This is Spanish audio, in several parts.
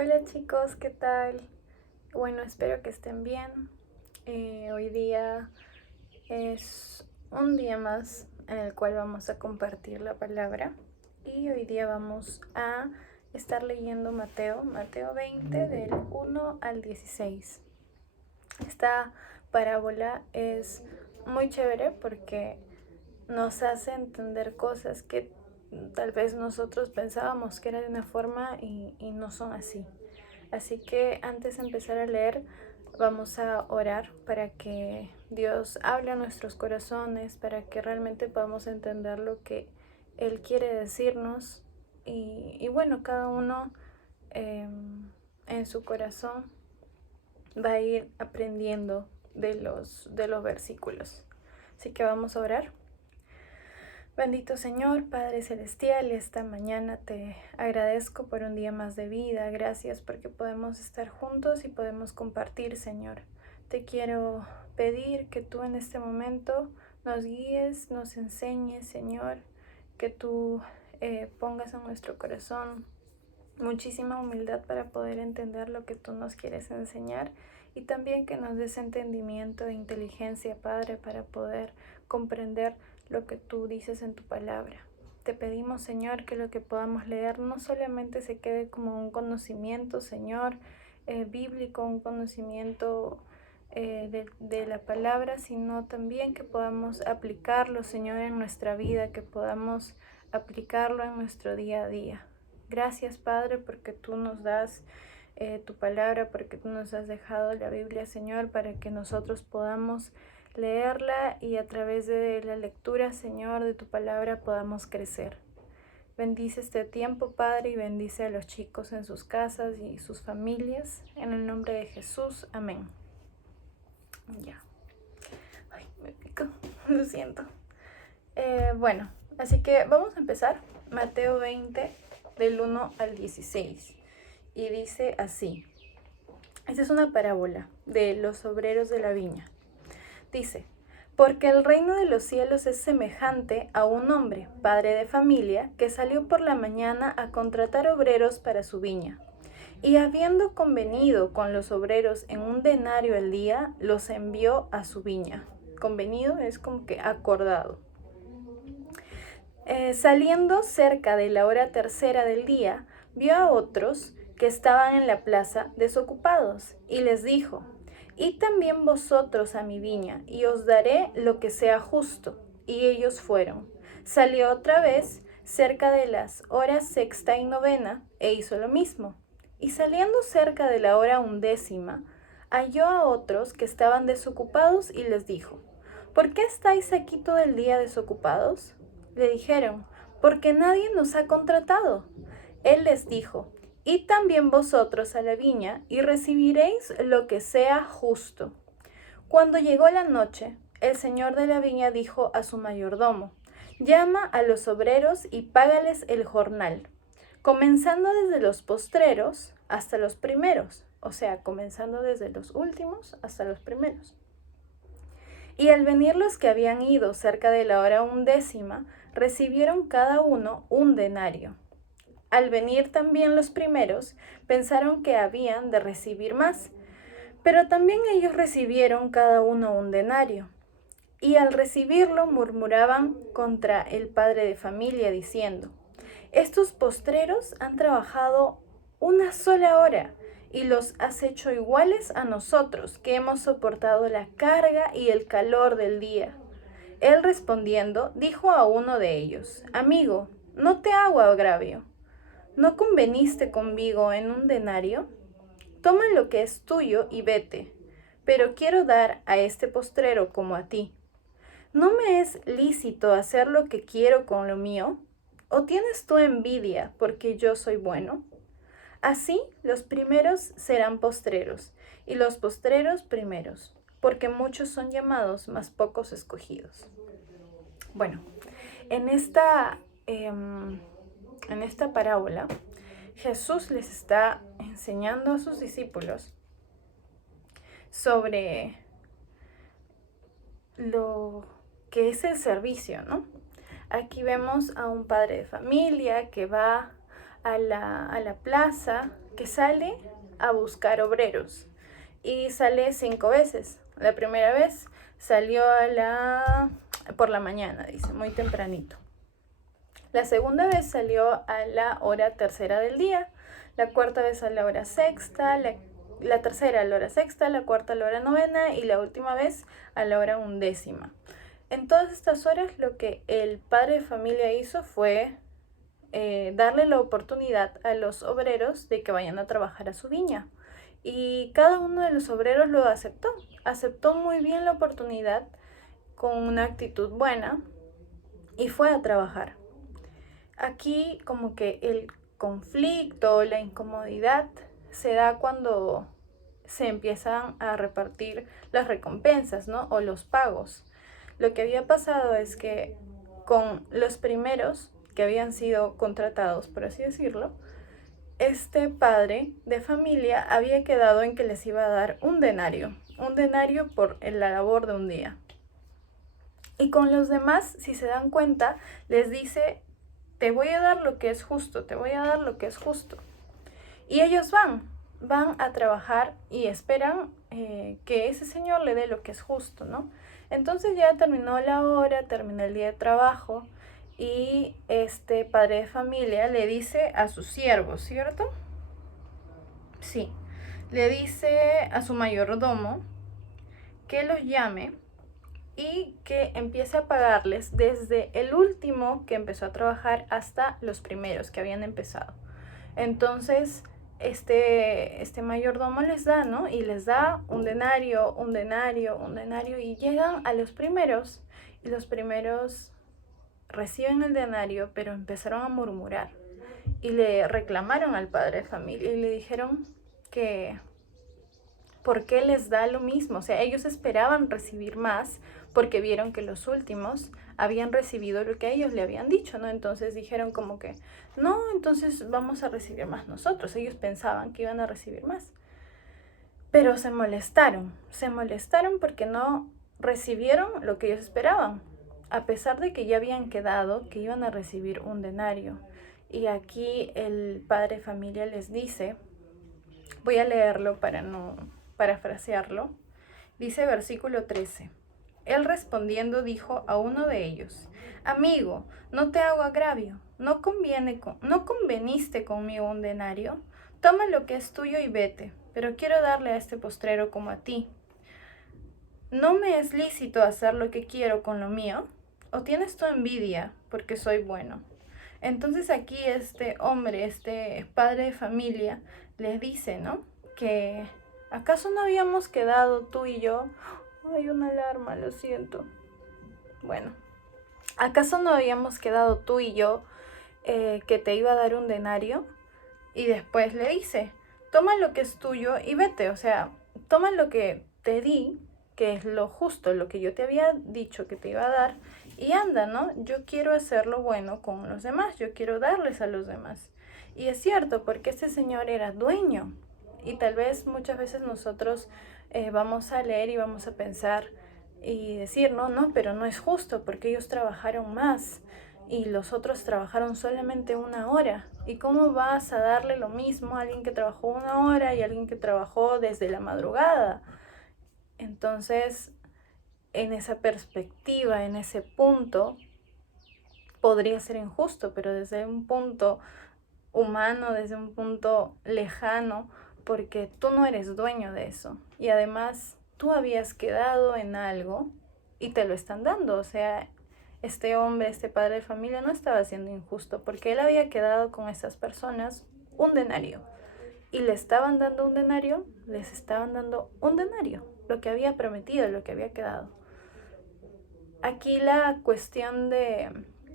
Hola chicos, ¿qué tal? Bueno, espero que estén bien. Hoy día es un día más en el cual vamos a compartir la palabra y hoy día vamos a estar leyendo Mateo 20 del 1 al 16. Esta parábola es muy chévere porque nos hace entender cosas que tal vez nosotros pensábamos que era de una forma y no son así. Así que antes de empezar a leer, vamos a orar para que Dios hable a nuestros corazones, para que realmente podamos entender lo que Él quiere decirnos. Y bueno, cada uno en su corazón va a ir aprendiendo de los versículos. Así que vamos a orar. Bendito Señor, Padre Celestial, esta mañana te agradezco por un día más de vida. Gracias porque podemos estar juntos y podemos compartir, Señor. Te quiero pedir que tú en este momento nos guíes, nos enseñes, Señor, que tú pongas en nuestro corazón muchísima humildad para poder entender lo que tú nos quieres enseñar y también que nos des entendimiento e inteligencia, Padre, para poder comprender lo que tú dices en tu palabra. Te pedimos, Señor, que lo que podamos leer no solamente se quede como un conocimiento, Señor, bíblico, un conocimiento de la palabra, sino también que podamos aplicarlo, Señor, en nuestra vida, que podamos aplicarlo en nuestro día a día. Gracias, Padre, porque tú nos das tu palabra, porque tú nos has dejado la Biblia, Señor, para que nosotros podamos leerla y a través de la lectura, Señor, de tu palabra podamos crecer. Bendice este tiempo, Padre, y bendice a los chicos en sus casas y sus familias. En el nombre de Jesús, amén. Ya. Ay, me pico, lo siento. Bueno, así que vamos a empezar. Mateo 20, del 1 al 16. Y dice así. Esta es una parábola de los obreros de la viña. Dice, porque el reino de los cielos es semejante a un hombre, padre de familia, que salió por la mañana a contratar obreros para su viña. Y habiendo convenido con los obreros en un denario al día, los envió a su viña. Convenido es como que acordado. Saliendo cerca de la hora tercera del día, vio a otros que estaban en la plaza desocupados, y les dijo, id también vosotros a mi viña, y os daré lo que sea justo. Y ellos fueron. Salió otra vez cerca de las horas sexta y novena, e hizo lo mismo. Y saliendo cerca de la hora undécima, halló a otros que estaban desocupados, y les dijo, ¿por qué estáis aquí todo el día desocupados? Le dijeron, porque nadie nos ha contratado. Él les dijo, id también vosotros a la viña y recibiréis lo que sea justo. Cuando llegó la noche, el señor de la viña dijo a su mayordomo, llama a los obreros y págales el jornal, comenzando desde los postreros hasta los primeros, o sea, comenzando desde los últimos hasta los primeros. Y al venir los que habían ido cerca de la hora undécima, recibieron cada uno un denario. Al venir también los primeros, pensaron que habían de recibir más, pero también ellos recibieron cada uno un denario. Y al recibirlo murmuraban contra el padre de familia, diciendo, estos postreros han trabajado una sola hora y los has hecho iguales a nosotros, que hemos soportado la carga y el calor del día. Él respondiendo, dijo a uno de ellos, amigo, no te hago agravio. ¿No conveniste conmigo en un denario? Toma lo que es tuyo y vete, pero quiero dar a este postrero como a ti. ¿No me es lícito hacer lo que quiero con lo mío? ¿O tienes tú envidia porque yo soy bueno? Así los primeros serán postreros, y los postreros primeros, porque muchos son llamados, mas pocos escogidos. Bueno, en esta, en esta parábola, Jesús les está enseñando a sus discípulos sobre lo que es el servicio, ¿no? Aquí vemos a un padre de familia que va a la plaza, que sale a buscar obreros y sale 5 veces. La primera vez salió por la mañana, dice, muy tempranito. La segunda vez salió a la hora tercera del día, la cuarta vez a la hora sexta, la tercera a la hora sexta, la cuarta a la hora novena y la última vez a la hora undécima. En todas estas horas lo que el padre de familia hizo fue darle la oportunidad a los obreros de que vayan a trabajar a su viña. Y cada uno de los obreros lo aceptó muy bien la oportunidad con una actitud buena y fue a trabajar. Aquí como que el conflicto, la incomodidad se da cuando se empiezan a repartir las recompensas, ¿no? O los pagos. Lo que había pasado es que con los primeros que habían sido contratados, por así decirlo, este padre de familia había quedado en que les iba a dar un denario por la labor de un día. Y con los demás, si se dan cuenta, les dice, te voy a dar lo que es justo, te voy a dar lo que es justo. Y ellos van a trabajar y esperan que ese señor le dé lo que es justo, ¿no? Entonces ya terminó la hora, terminó el día de trabajo y este padre de familia le dice a sus siervos, ¿cierto? Sí, le dice a su mayordomo que los llame y que empiece a pagarles desde el último que empezó a trabajar hasta los primeros que habían empezado. Entonces, este mayordomo les da, ¿no? Y les da un denario, y llegan a los primeros, y los primeros reciben el denario, pero empezaron a murmurar y le reclamaron al padre de familia y le dijeron que por qué les da lo mismo. O sea, ellos esperaban recibir más porque vieron que los últimos habían recibido lo que a ellos le habían dicho, ¿no? Entonces dijeron como que, no, entonces vamos a recibir más nosotros. Ellos pensaban que iban a recibir más. Pero se molestaron porque no recibieron lo que ellos esperaban, a pesar de que ya habían quedado que iban a recibir un denario. Y aquí el padre de familia les dice, voy a leerlo para no parafrasearlo, dice versículo 13. Él respondiendo dijo a uno de ellos, amigo, no te hago agravio, ¿no conveniste conmigo un denario? Toma lo que es tuyo y vete, pero quiero darle a este postrero como a ti. ¿No me es lícito hacer lo que quiero con lo mío? ¿O tienes tu envidia porque soy bueno? Entonces aquí este hombre, este padre de familia, les dice, ¿no? Que ¿acaso no habíamos quedado tú y yo? Hay una alarma, lo siento. Bueno, ¿acaso no habíamos quedado tú y yo que te iba a dar un denario? Y después le dice, toma lo que es tuyo y vete. O sea, toma lo que te di, que es lo justo, lo que yo te había dicho que te iba a dar, y anda, ¿no? Yo quiero hacer lo bueno con los demás, yo quiero darles a los demás. Y es cierto, porque este señor era dueño. Y tal vez muchas veces nosotros vamos a leer y vamos a pensar y decir, no, pero no es justo porque ellos trabajaron más y los otros trabajaron solamente una hora. ¿Y cómo vas a darle lo mismo a alguien que trabajó una hora y a alguien que trabajó desde la madrugada? Entonces, en esa perspectiva, en ese punto, podría ser injusto, pero desde un punto humano, desde un punto lejano, porque tú no eres dueño de eso. Y además, tú habías quedado en algo y te lo están dando. O sea, este hombre, este padre de familia no estaba siendo injusto porque él había quedado con esas personas un denario. Y le estaban dando un denario, les estaban dando un denario, lo que había prometido, lo que había quedado. Aquí la cuestión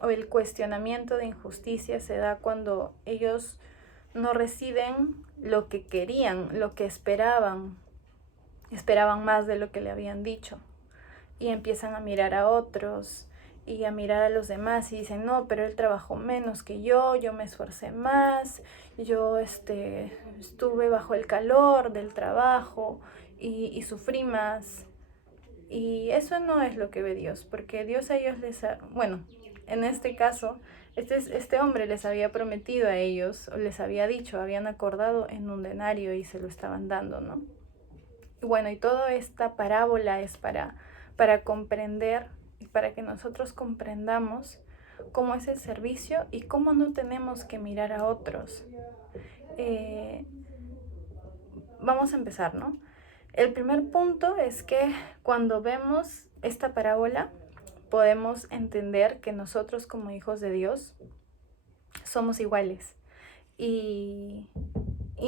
o el cuestionamiento de injusticia se da cuando ellos no reciben lo que querían, lo que esperaban más de lo que le habían dicho y empiezan a mirar a otros y a mirar a los demás y dicen, no, pero él trabajó menos que yo me esforcé más, yo estuve bajo el calor del trabajo y sufrí más. Y eso no es lo que ve Dios, porque Dios a ellos bueno, en este caso, Este hombre les había prometido a ellos, o les había dicho, habían acordado en un denario y se lo estaban dando, ¿no? Y bueno, y toda esta parábola es para comprender y para que nosotros comprendamos cómo es el servicio y cómo no tenemos que mirar a otros. Vamos a empezar, ¿no? El primer punto es que cuando vemos esta parábola podemos entender que nosotros como hijos de Dios somos iguales y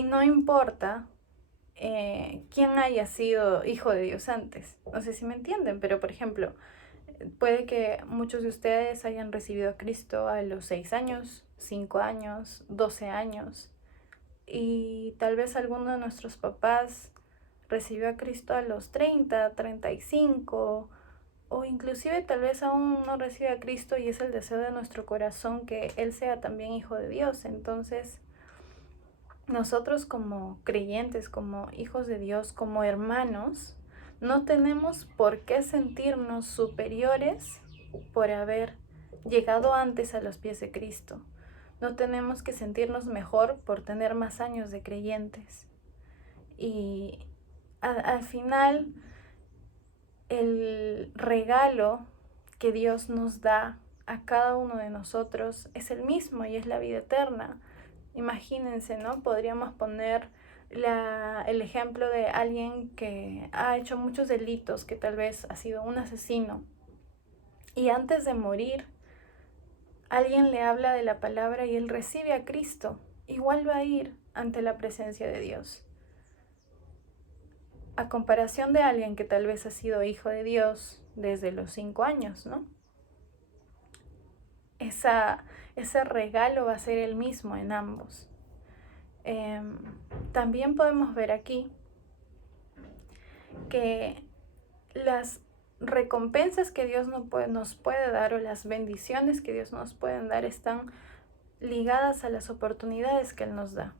no importa quién haya sido hijo de Dios antes. No sé si me entienden, pero por ejemplo, puede que muchos de ustedes hayan recibido a Cristo a los 6 años, 5 años, 12 años. Y tal vez alguno de nuestros papás recibió a Cristo a los 30, 35, o inclusive tal vez aún no recibe a Cristo y es el deseo de nuestro corazón que Él sea también hijo de Dios. Entonces, nosotros como creyentes, como hijos de Dios, como hermanos, no tenemos por qué sentirnos superiores por haber llegado antes a los pies de Cristo. No tenemos que sentirnos mejor por tener más años de creyentes. Y al final, el regalo que Dios nos da a cada uno de nosotros es el mismo y es la vida eterna. Imagínense, ¿no? Podríamos poner el ejemplo de alguien que ha hecho muchos delitos, que tal vez ha sido un asesino. Y antes de morir, alguien le habla de la palabra y él recibe a Cristo. Igual va a ir ante la presencia de Dios. A comparación de alguien que tal vez ha sido hijo de Dios desde los 5 años, ¿no? Ese regalo va a ser el mismo en ambos. También podemos ver aquí que las recompensas que Dios nos puede dar o las bendiciones que Dios nos puede dar están ligadas a las oportunidades que Él nos da.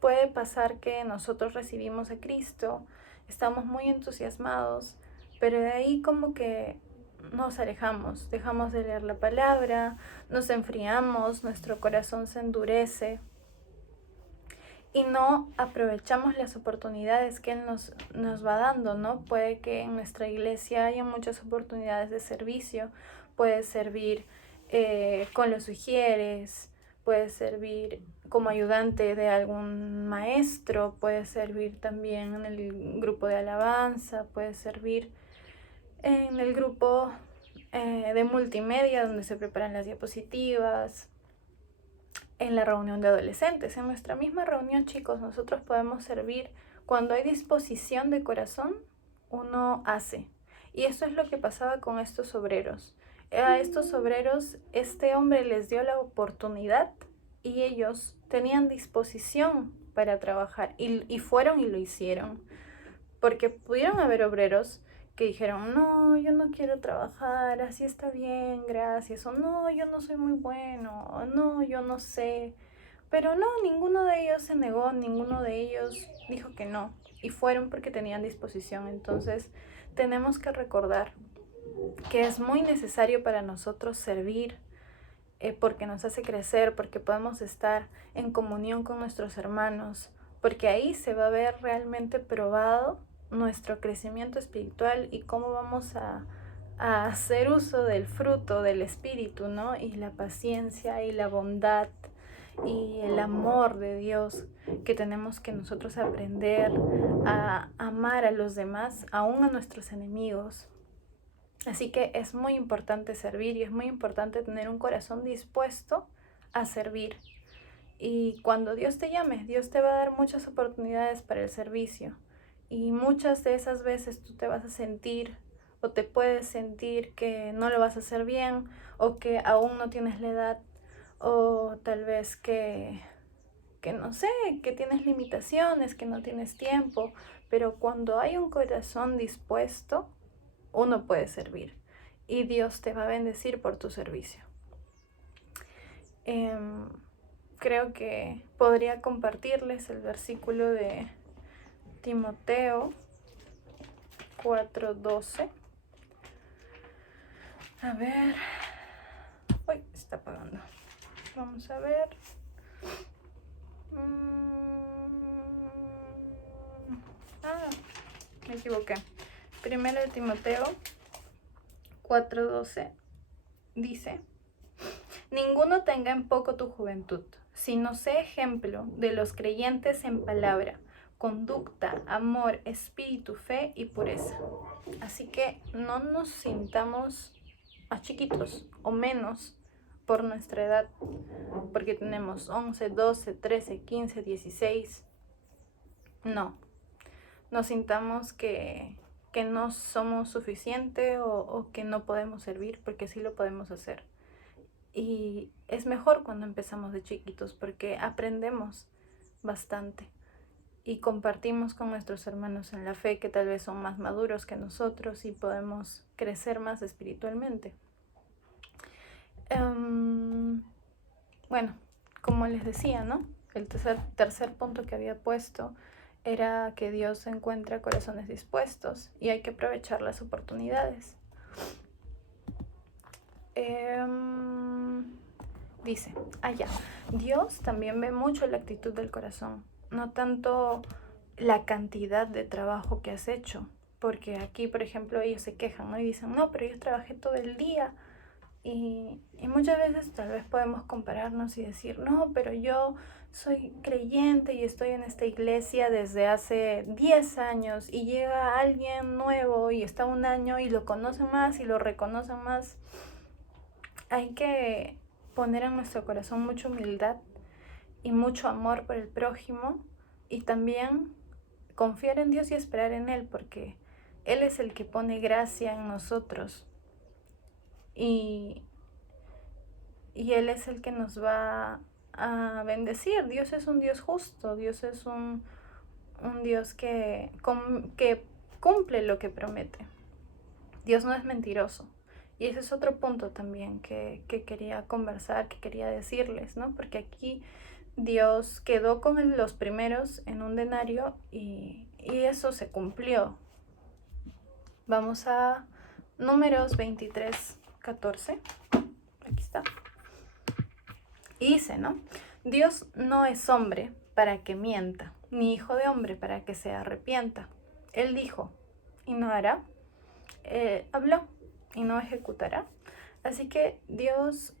Puede pasar que nosotros recibimos a Cristo, estamos muy entusiasmados, pero de ahí como que nos alejamos, dejamos de leer la palabra, nos enfriamos, nuestro corazón se endurece y no aprovechamos las oportunidades que Él nos va dando, ¿no? Puede que en nuestra iglesia haya muchas oportunidades de servicio, puede servir con los ujieres, puede servir como ayudante de algún maestro, puede servir también en el grupo de alabanza, puede servir en el grupo de multimedia donde se preparan las diapositivas, en la reunión de adolescentes. En nuestra misma reunión, chicos, nosotros podemos servir cuando hay disposición de corazón, uno hace. Y eso es lo que pasaba con estos obreros. A estos obreros, este hombre les dio la oportunidad y ellos tenían disposición para trabajar y fueron y lo hicieron. Porque pudieron haber obreros que dijeron, no, yo no quiero trabajar, así está bien, gracias, o no, yo no soy muy bueno, o no, yo no sé. Pero no, ninguno de ellos se negó, ninguno de ellos dijo que no, y fueron porque tenían disposición. Entonces, tenemos que recordar que es muy necesario para nosotros servir, porque nos hace crecer, porque podemos estar en comunión con nuestros hermanos, porque ahí se va a ver realmente probado nuestro crecimiento espiritual y cómo vamos a hacer uso del fruto del Espíritu, ¿no? Y la paciencia y la bondad y el amor de Dios que tenemos que nosotros aprender a amar a los demás, aún a nuestros enemigos. Así que es muy importante servir y es muy importante tener un corazón dispuesto a servir. Y cuando Dios te llame, Dios te va a dar muchas oportunidades para el servicio. Y muchas de esas veces tú te vas a sentir o te puedes sentir que no lo vas a hacer bien o que aún no tienes la edad o tal vez que no sé, que tienes limitaciones, que no tienes tiempo. Pero cuando hay un corazón dispuesto, uno puede servir y Dios te va a bendecir por tu servicio. Creo que podría compartirles el versículo de Timoteo 4:12. A ver, Uy, se está apagando. Vamos a ver. Me equivoqué. Primero de Timoteo 4:12 dice: ninguno tenga en poco tu juventud, sino sé ejemplo de los creyentes en palabra, conducta, amor, espíritu, fe y pureza. Así que no nos sintamos a chiquitos o menos por nuestra edad, porque tenemos 11, 12, 13, 15, 16. No, nos sintamos que no somos suficientes o que no podemos servir, porque sí lo podemos hacer. Y es mejor cuando empezamos de chiquitos porque aprendemos bastante y compartimos con nuestros hermanos en la fe que tal vez son más maduros que nosotros y podemos crecer más espiritualmente. Bueno, como les decía, ¿no? El tercer punto que había puesto era que Dios encuentra corazones dispuestos y hay que aprovechar las oportunidades. Dice, Dios también ve mucho la actitud del corazón, no tanto la cantidad de trabajo que has hecho, porque aquí, por ejemplo, ellos se quejan, ¿no? Y dicen, no, pero yo trabajé todo el día. Y muchas veces tal vez podemos compararnos y decir, no, pero yo soy creyente y estoy en esta iglesia desde hace 10 años y llega alguien nuevo y está un año y lo conocen más y lo reconocen más. Hay que poner en nuestro corazón mucha humildad y mucho amor por el prójimo y también confiar en Dios y esperar en Él, porque Él es el que pone gracia en nosotros y Él es el que nos va a bendecir. Dios es un Dios justo, Dios es un Dios que cumple lo que promete. Dios no es mentiroso. Y ese es otro punto también que quería conversar, que quería decirles, ¿no? Porque aquí Dios quedó con los primeros en un denario y eso se cumplió. Vamos a Números 23:14. Aquí está. Y dice, ¿no? Dios no es hombre para que mienta, ni hijo de hombre para que se arrepienta. Él dijo y no hará. Habló y no ejecutará. Así que Dios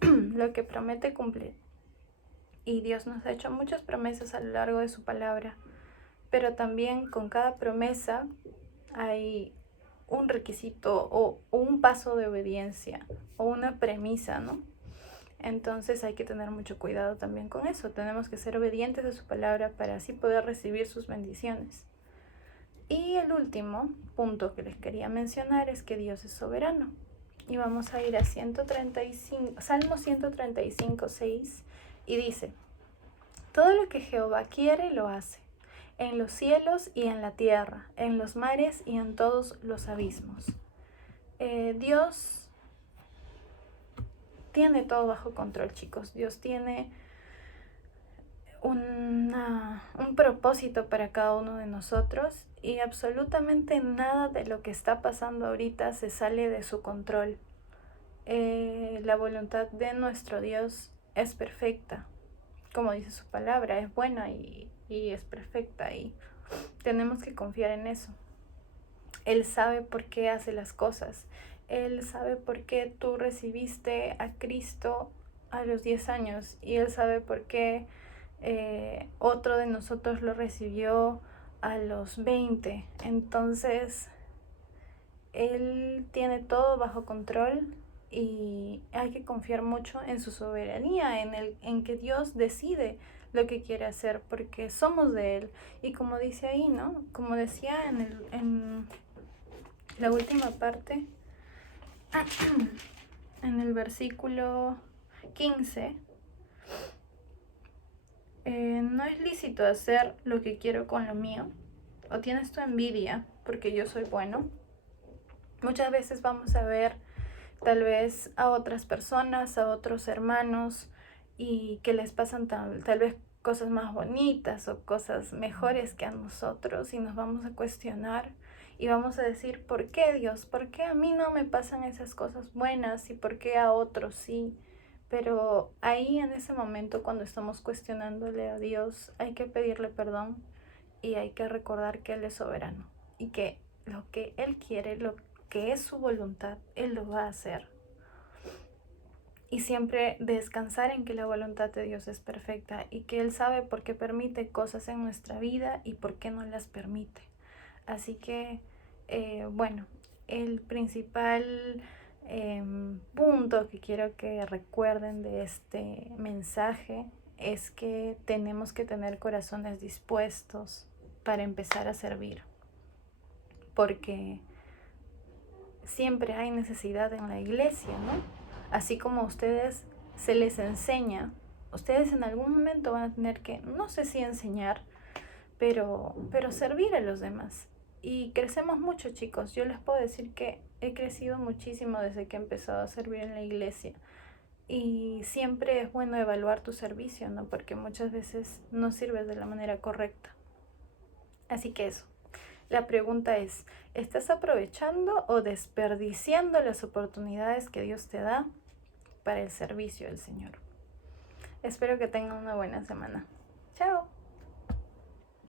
lo que promete cumple. Y Dios nos ha hecho muchas promesas a lo largo de su palabra, pero también con cada promesa hay un requisito o un paso de obediencia o una premisa, ¿no? Entonces hay que tener mucho cuidado también con eso. Tenemos que ser obedientes a su palabra para así poder recibir sus bendiciones. Y el último punto que les quería mencionar es que Dios es soberano. Y vamos a ir a Salmo 135:6 y dice: todo lo que Jehová quiere lo hace, en los cielos y en la tierra, en los mares y en todos los abismos. Dios tiene todo bajo control, chicos. Dios tiene un propósito para cada uno de nosotros y absolutamente nada de lo que está pasando ahorita se sale de su control. La voluntad de nuestro Dios es perfecta, como dice su palabra, es buena y es perfecta y tenemos que confiar en eso. Él sabe por qué hace las cosas. Él sabe por qué tú recibiste a Cristo a los 10 años y Él sabe por qué otro de nosotros lo recibió a los 20. Entonces, Él tiene todo bajo control y hay que confiar mucho en su soberanía, en que Dios decide lo que quiere hacer, porque somos de Él. Y como dice ahí, ¿no? Como decía en la última parte, en el versículo 15, no es lícito hacer lo que quiero con lo mío, o tienes tu envidia porque yo soy bueno. Muchas veces vamos a ver tal vez a otras personas, a otros hermanos, y que les pasan tal vez cosas más bonitas o cosas mejores que a nosotros y nos vamos a cuestionar Y vamos a decir, ¿por qué Dios? ¿Por qué a mí no me pasan esas cosas buenas y por qué a otros sí? Pero ahí en ese momento cuando estamos cuestionándole a Dios, hay que pedirle perdón y hay que recordar que Él es soberano y que lo que Él quiere, lo que es su voluntad, Él lo va a hacer. Y siempre descansar en que la voluntad de Dios es perfecta y que Él sabe por qué permite cosas en nuestra vida y por qué no las permite. Así que, bueno, el principal punto que quiero que recuerden de este mensaje es que tenemos que tener corazones dispuestos para empezar a servir, porque siempre hay necesidad en la iglesia, ¿no? Así como a ustedes se les enseña, ustedes en algún momento van a tener que, no sé si enseñar, pero servir a los demás. Y crecemos mucho, chicos. Yo les puedo decir que he crecido muchísimo desde que he empezado a servir en la iglesia. Y siempre es bueno evaluar tu servicio, ¿no? Porque muchas veces no sirves de la manera correcta. Así que eso. La pregunta es, ¿estás aprovechando o desperdiciando las oportunidades que Dios te da para el servicio del Señor? Espero que tengan una buena semana. Chao.